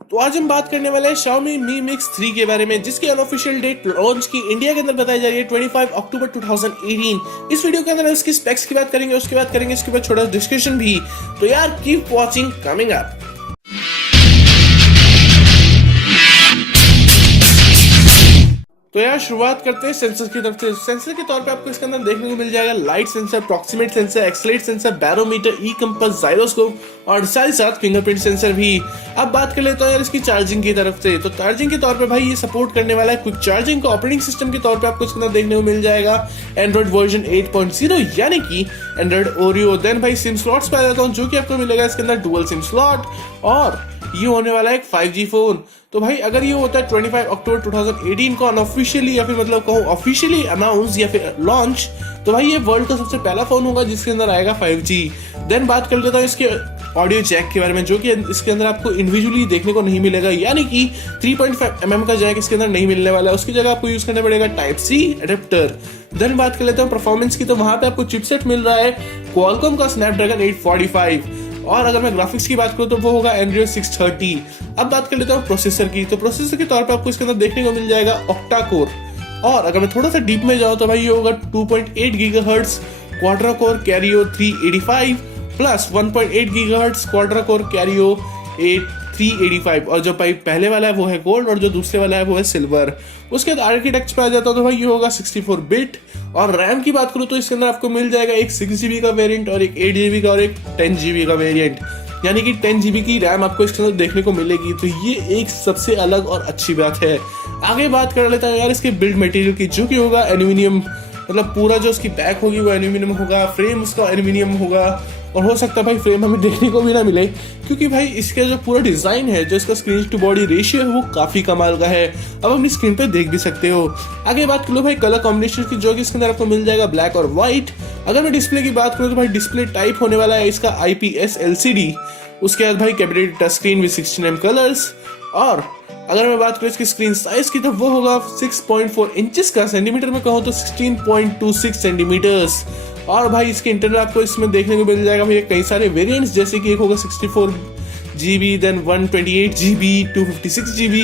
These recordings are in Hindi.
तो आज हम बात करने वाले हैं Xiaomi Mi Mix 3 के बारे में, जिसकी अनऑफिशियल डेट लॉन्च की इंडिया के अंदर बताई जा रही है 25 अक्टूबर 2018। इस वीडियो के अंदर इसकी स्पेक्स की बात करेंगे, उसके बाद करेंगे इसके ऊपर छोटा डिस्कशन भी। तो यार कीप वॉचिंग, कमिंग अप। तो यार शुरुआत करते हैं सेंसर की तरफ से। सेंसर के तौर पे आपको इसके अंदर देखने को मिल जाएगा light sensor, proximate sensor, accelerate sensor, barometer, e compass, gyroscope और साथ ही साथ फिंगरप्रिंट सेंसर भी। अब बात कर लेते हैं यार इसकी चार्जिंग की तरफ से। तो चार्जिंग के तौर पे भाई ये सपोर्ट करने वाला है क्विक चार्जिंग को। ऑपरेटिंग सिस्टम के तौर पे आपको इसके अंदर देखने को मिल जाएगा एंड्रॉइड वर्जन 8.0 यानी कि एंड्रॉइड ओरियो। देन भाई सिम स्लॉट्स पे आ जाता हूँ, जो कि आपको मिलेगा इसके अंदर डुअल सिम स्लॉट, और ये होने वाला है एक 5G फोन। तो भाई अगर ये होता है 25 अक्टूबर 2018 को अनऑफिशियली या फिर मतलब कहूँ ऑफिशियली अनाउंस या फिर लॉन्च, तो भाई ये वर्ल्ड का सबसे पहला फोन होगा जिसके अंदर आएगा 5G। देन बात कर लेता हूँ इसके ऑडियो जैक के बारे में, जो कि इसके अंदर आपको इंडिविजुअली देखने को नहीं मिलेगा, यानी कि 3.5 mm का जैक इसके अंदर नहीं मिलने वाला है। उसकी जगह आपको यूज करना पड़ेगा टाइप सी एडेप्टर। देन बात कर लेते हैं परफॉर्मेंस की, तो वहां पे आपको चिपसेट मिल रहा है क्वालकॉम का स्नैपड्रैगन 845, और अगर मैं ग्राफिक्स की बात करूं तो वो होगा Adreno 630। अब बात कर लेता हूं प्रोसेसर की। तो प्रोसेसर के तौर पे आपको इसके अंदर देखने को मिल जाएगा ऑक्टा कोर, और अगर मैं थोड़ा सा डीप में जाऊं तो भाई ये होगा 2.8 gigahertz Quadra core Cairo 385 plus 1.8 gigahertz Quadra core Cairo 385, और जो भाई पहले वाला है वो है गोल्ड और जो दूसरे वाला है वो है सिल्वर। उसके बाद आर्किटेक्चर पे आ जाता हूं तो भाई ये होगा 64 बिट। और रैम की बात करूं तो इसके अंदर आपको मिल जाएगा एक 6GB का वेरिएंट और एक 8GB का और एक 10GB का वेरिएंट, यानी कि 10GB की रैम आपको इसके अंदर देखने को मिलेगी। तो ये एक सबसे अलग और अच्छी बात है। आगे बात कर लेता हूं यार इसके बिल्ड मटेरियल की, जो कि होगा एल्यूमिनियम, मतलब पूरा जो उसकी बैक होगी वो एल्यूमिनियम होगा, फ्रेम उसका एल्यूमिनियम होगा, और हो सकता है भाई फ्रेम हमें देखने को भी ना मिले, क्योंकि भाई इसका जो पूरा डिजाइन है, जो इसका स्क्रीन टू बॉडी रेशियो है वो काफी कमाल का है। अब अपनी स्क्रीन पे देख भी सकते हो। आगे बात कर लो भाई कलर कॉम्बिनेशन की, जो कि इसके अंदर आपको मिल जाएगा ब्लैक और व्हाइट। अगर मैं डिस्प्ले की बात करूँ तो भाई डिस्प्ले टाइप होने वाला है इसका IPS LCD। उसके बाद भाई cabinet touch screen with 16 colours, और अगर मैं बात करूँ इसकी स्क्रीन साइज की तो वो होगा 6.4 इंचेस का, सेंटीमीटर में कहूँ तो 16.26 सेंटीमीटर्स। और भाई इसके इंटरनल आपको इसमें देखने को मिल जाएगा भैया कई सारे वेरिएंट्स, जैसे कि एक होगा 64GB, देन 128GB, 256GB।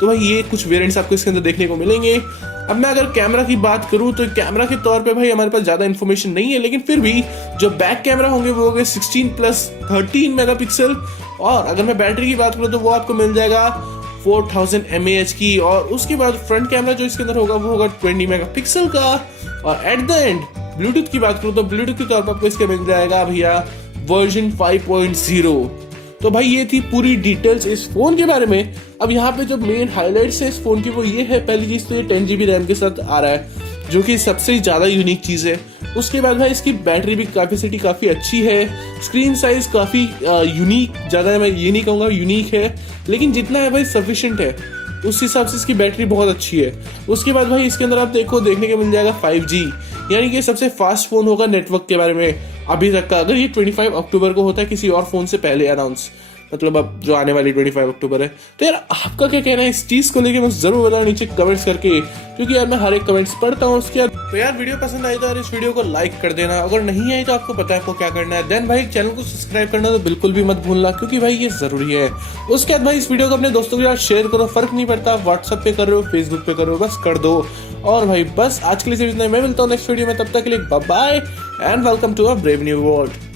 तो भाई ये कुछ वेरिएंट्स आपको इसके अंदर देखने को मिलेंगे। अब मैं अगर कैमरा की बात करूं तो कैमरा के तौर पे भाई हमारे पास ज्यादा इन्फॉर्मेशन नहीं है, लेकिन फिर भी जो बैक कैमरा होंगे वो होंगे 16+13 मेगापिक्सल। और अगर मैं बैटरी की बात करूं तो वो आपको मिल जाएगा 4000 mAh की। और उसके बाद फ्रंट कैमरा जो इसके अंदर होगा वो होगा 20 मेगापिक्सल का। और एट द एंड ब्लूटूथ की बात करूं तो ब्लूटूथ के तौर पर आपको इसके मिल जाएगा भैया वर्जन 5.0। तो भाई ये थी पूरी डिटेल्स इस फोन के बारे में। अब यहाँ पे जो मेन हाइलाइट्स है इस फोन की वो ये है, पहली चीज तो ये 10GB रैम के साथ आ रहा है, जो कि सबसे ज्यादा यूनिक चीज है। उसके बाद भाई इसकी बैटरी भी कैपेसिटी काफी अच्छी है। स्क्रीन साइज काफी यूनिक, ज्यादा मैं ये नहीं कहूंगा यूनिक है, लेकिन जितना है भाई सफिशिएंट है, उस हिसाब से इसकी बैटरी बहुत अच्छी है। उसके बाद भाई इसके अंदर आप देखने को मिल जाएगा 5G, यानी कि सबसे फास्ट फोन होगा नेटवर्क के बारे में अभी तक का। अगर ये 25 अक्टूबर को होता है किसी और फोन से पहले अनाउंस, मतलब अब जो आने वाली 25 अक्टूबर है। तो यार आपका क्या कहना है इस चीज को लेके, मुझे जरूर बताना नीचे कमेंट्स करके, क्योंकि यार मैं हर एक कमेंट्स पढ़ता हूँ। उसके बाद तो यार वीडियो पसंद आई तो यार इस वीडियो को लाइक कर देना, अगर नहीं आई तो आपको पता है आपको क्या करना है। देन भाई चैनल को सब्सक्राइब करना तो बिल्कुल भी मत भूलना, क्योंकि भाई ये जरूरी है। उसके बाद भाई इस वीडियो को अपने दोस्तों के साथ शेयर करो, फर्क नहीं पड़ता व्हाट्सएप पे कर रहे हो फेसबुक पे कर रहे हो, बस कर दो। और भाई बस आज के लिए इतना ही, मैं मिलता हूँ नेक्स्ट वीडियो में, तब तक के लिए bye bye and welcome to a brave new world.